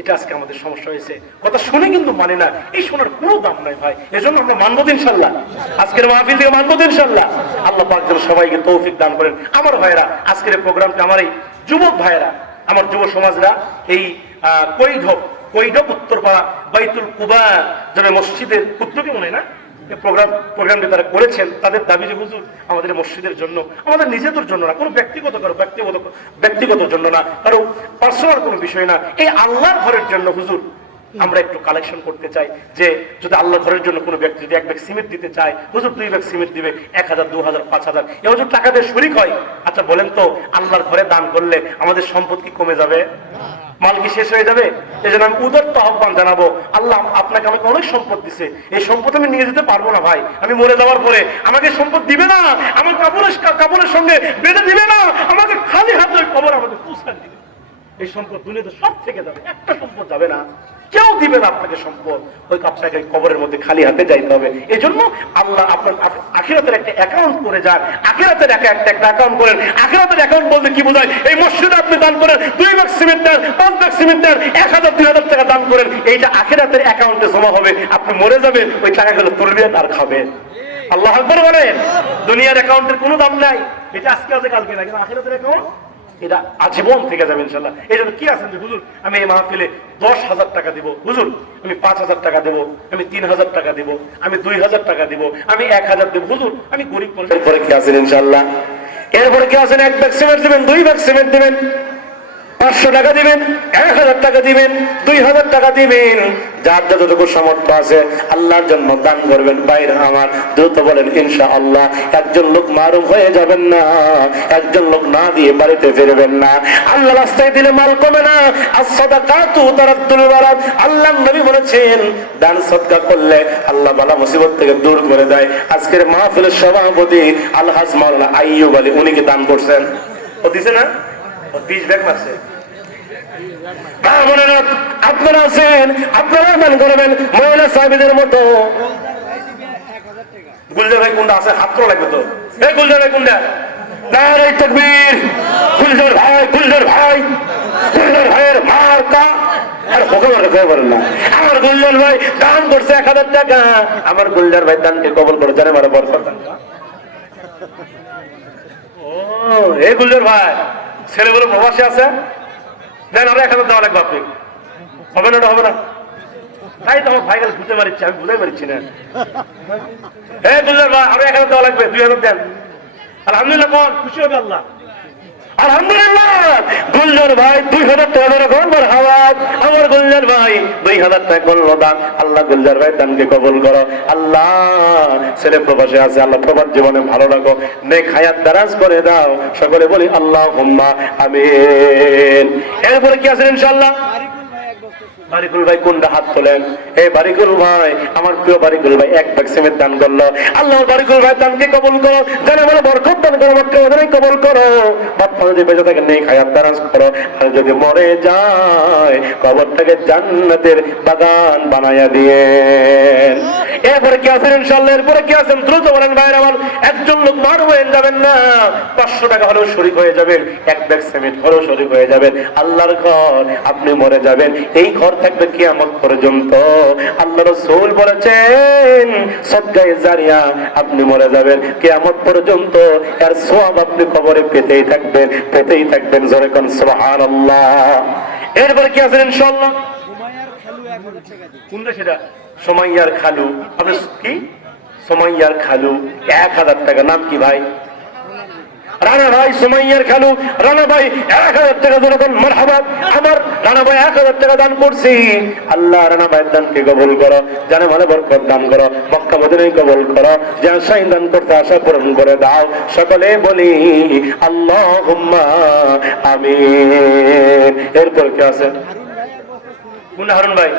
এটা আজকে আমাদের সমস্যা হয়েছে। কথা শুনে কিন্তু মানে না, এই শোনার কোনো দাম নাই ভাই। এজন্য আমরা মানবো ইনশাআল্লাহ, আজকের মাহফিল থেকে মানবো ইনশাআল্লাহ। আল্লাহ পাক যেন সবাইকে তৌফিক দান করেন। আমার ভাইরা, আজকের এই প্রোগ্রামটা আমার এই যুবক ভাইরা, আমার যুব সমাজরা এই কৈঢব উত্তরপাড়া বাইতুল কুবা যেন মসজিদের উদ্যোগে মনে হয় না প্রোগ্রামটি তারা করেছেন। তাদের দাবি যে হুজুর আমাদের মসজিদের জন্য, আমাদের নিজেদের জন্য না, কোনো ব্যক্তিগত জন্য না, কারো পার্সোনাল কোনো বিষয় না, এই আল্লাহর ঘরের জন্য হুজুর আমরা একটু কালেকশন করতে চাই। যে যদি আল্লাহ ঘরের জন্য কোনো ব্যক্তি যদি 1 ব্যাগ সিমেন্ট দিতে চায়, হুজুর 2 ব্যাগ সিমেন্ট দিবে, 1000, 2000, 5000 এ হুজুর টাকা দিয়ে শরিক হয়। আচ্ছা বলেন তো, আল্লাহর ঘরে দান করলে আমাদের সম্পদ কি কমে যাবে? মাল কি শেষ হয়ে যাবে? এই জন্য আমি উদারত আহ্বান জানাবো, আল্লাহ আপনাকে আমাকে অনেক সম্পদ দিছে, এই সম্পদ আমি নিয়ে যেতে পারবো না ভাই। আমি মরে যাওয়ার পরে আমাকে সম্পদ দিবে না, আমার কাপড়ের সঙ্গে বেঁধে দিবে না, আমাকে খালি হাতে ওই কবর আমাকে পুষান দিবে। এই সম্পদ দুনিয়াতে সব থেকে যাবে, একটা সম্পদ যাবে না, কেউ দিবে না আপনাকে সম্পদ। ওই আপনাকে কবরের মধ্যে খালি হাতে যাইতে হবে। এই জন্য আল্লাহ আপনার আখিরাতের একটা অ্যাকাউন্ট করে যান, আখিরাতের একটা অ্যাকাউন্ট করেন। আখিরাতের অ্যাকাউন্ট বলতে কি বোঝায়? এই মসজিদে আপনি দান করেন, 2 ব্যাগ সিমেন্ট দেন, 5 ব্যাগ সিমেন্ট দেন, 1000, 2000 টাকা দান করেন, এইটা আখিরাতের অ্যাকাউন্টে জমা হবে। আপনি মরে যাবেন, ওই টাকাগুলো তুলবেন আর খাবেন। আল্লাহু আকবার বলেন। দুনিয়ার অ্যাকাউন্টের কোনো দাম নাই, এটা আজকে আছে কালকে না, কিন্তু আখিরাতের অ্যাকাউন্ট এটা আজীবন থেকে যাবে ইনশাআল্লাহ। এই জন্য কি আছেন যে হুজুর আমি এই মাহফিলে 10,000 টাকা দিব, হুজুর আমি 5,000 টাকা দেব, আমি 3,000 টাকা দেব, আমি 2,000 টাকা দেব, আমি 1,000 দেব, হুজুর আমি গরিব মানুষ। এরপরে কি আছেন ইনশাআল্লাহ? এরপরে কি আছেন 1 ব্যাগ সিমেন্ট দিবেন, 2 ব্যাগ সিমেন্ট দিবেন, 500 টাকা দিবেন, 1000 টাকা দিবেন, 2000 টাকা দিবেন, যার যতটুকু সামর্থ্য আছে আল্লাহর জন্য দান করবেন। বাইরে আমার দ্রুত বলেন ইনশাআল্লাহ। একজন লোক মারুম হয়ে যাবেন না, একজন লোক না দিয়ে বাড়িতে ফিরবেন না। আল্লাহ রাস্তায় দিলে মাল কমে না। as-সাদাকাতু তারাদ্দুল বালাদ, আল্লাহর নবী বলেছেন দান সদকা করলে আল্লাহ বালা মুসিবত থেকে দূর করে দেয়। আজকের মাহফিলের সভাপতি আলহাজ মাওলানা আইয়ুব আলী, উনি কি দান করছেন? ও দিছে না? ও 20 ব্যাগ মারছে। আপনারা আছেন, আপনারা দান করবেন মহিলা সাহেবদের মতো। গুলজার ভাই কোনটা আছে? হাত তোলা লাগবে তো। এই গুলজার ভাই কোনটা? নারে তাকবীর। গুলজার ভাই, গুলজার ভাই, গুলজার ভাইয়ের মার্কা আর হুকুমের খবর না। আমার গুলজার ভাই দান করছে 1000 টাকা। আমার গুলজার ভাই দানকে কবুল করে, জানে মারা বরকত। ও এই গুলজার ভাই ছেলেগুলো প্রবাসী আছে, দেন আমরা 1000 দেওয়া লাগবে। আপনি হবে না? হবে না? তাই তো আমার ভাই গেলে বুঝতে পারছি, আমি বুঝতে পারছি না। হ্যাঁ দুলার ভাই আরো 1000 দেওয়া লাগবে, 2000 দেন। আলহামদুলিল্লাহ, কোন খুশি হবে আল্লাহ? আলহামদুলিল্লাহ। গুলজার ভাই 2000 টাকা করবার হাওয়াত। আমার গুলজার ভাই 2000 টাকা করলো দান। আল্লাহ গুলজার ভাই দানকে কবুল করো। আল্লাহ ছেলে প্রবাসে আছে, আল্লাহ প্রবাস জীবনে ভালো রাখো, নেক হায়াত দারাজ করে দাও। সকলে বলি আল্লাহুম্মা আমিন। এরপরে কি আছে ইনশাআল্লাহ? বারিকুল ভাই কোনটা? হাত তোলেন। এই বারিকুল ভাই, আমার প্রিয় বারিকুল ভাই 1 ব্যাগ সিমেন্ট দান করলো। আল্লাহ বারিকুল ভাই দানকে কবুল করো, জানে বলে বরকত দান করো, মক্কায় কবুল করো। বাপ্পা যদি বেঁচে থাকে নেক হায়াত দারাজ করো, আর যদি মরে যায় কবরটাকে জান্নাতের বাগান বানায়া দিয়েন। এরপরে কি আছেন ইনশাআল্লাহ? এরপরে কি আছেন? দ্রুত বলেন ভাইরা আমার। একজন লোক মার হয়ে যাবেন না, 500 টাকা হলেও শরীক হয়ে যাবেন, 1 ব্যাগ সিমেন্ট হলেও শরীক হয়ে যাবেন। আল্লাহর ঘর, আপনি মরে যাবেন, এই ঘর থাকবে কিয়ামত পর্যন্ত। আল্লাহ রাসূল বলেছেন সদকায়ে জারিয়া, আপনি মরে যাবেন কিয়ামত পর্যন্ত, এর সওয়াব আপনি কবরে পেতেই থাকবেন, পেতেই থাকবেন। জোরে কোন সুবহানাল্লাহ। এরপরে কি আছেন ইনশাআল্লাহ? কোনটা সেটা? সুমাইয়ার খালু। আপনি কি? সুমাইয়ার খালু 1000 টাকা। নাম কি ভাই? রানা ভাই। সুমাইয়ার খালু রানা ভাই 1000 টাকা দিলেন। মারহাবা। আমার রানা ভাই 1000 টাকা দান করছি। আল্লাহ রানা ভাই দানকে কবুল করো, জানে মানে বরকত দান করো, মক্কা মদিনায় কবুল করো, যে আশায় দান করতে আশা পূরণ করে দাও। সকলে বলি আল্লাহুম্মা আমিন। এরপর কি আছে? কোন হারুন ভাই?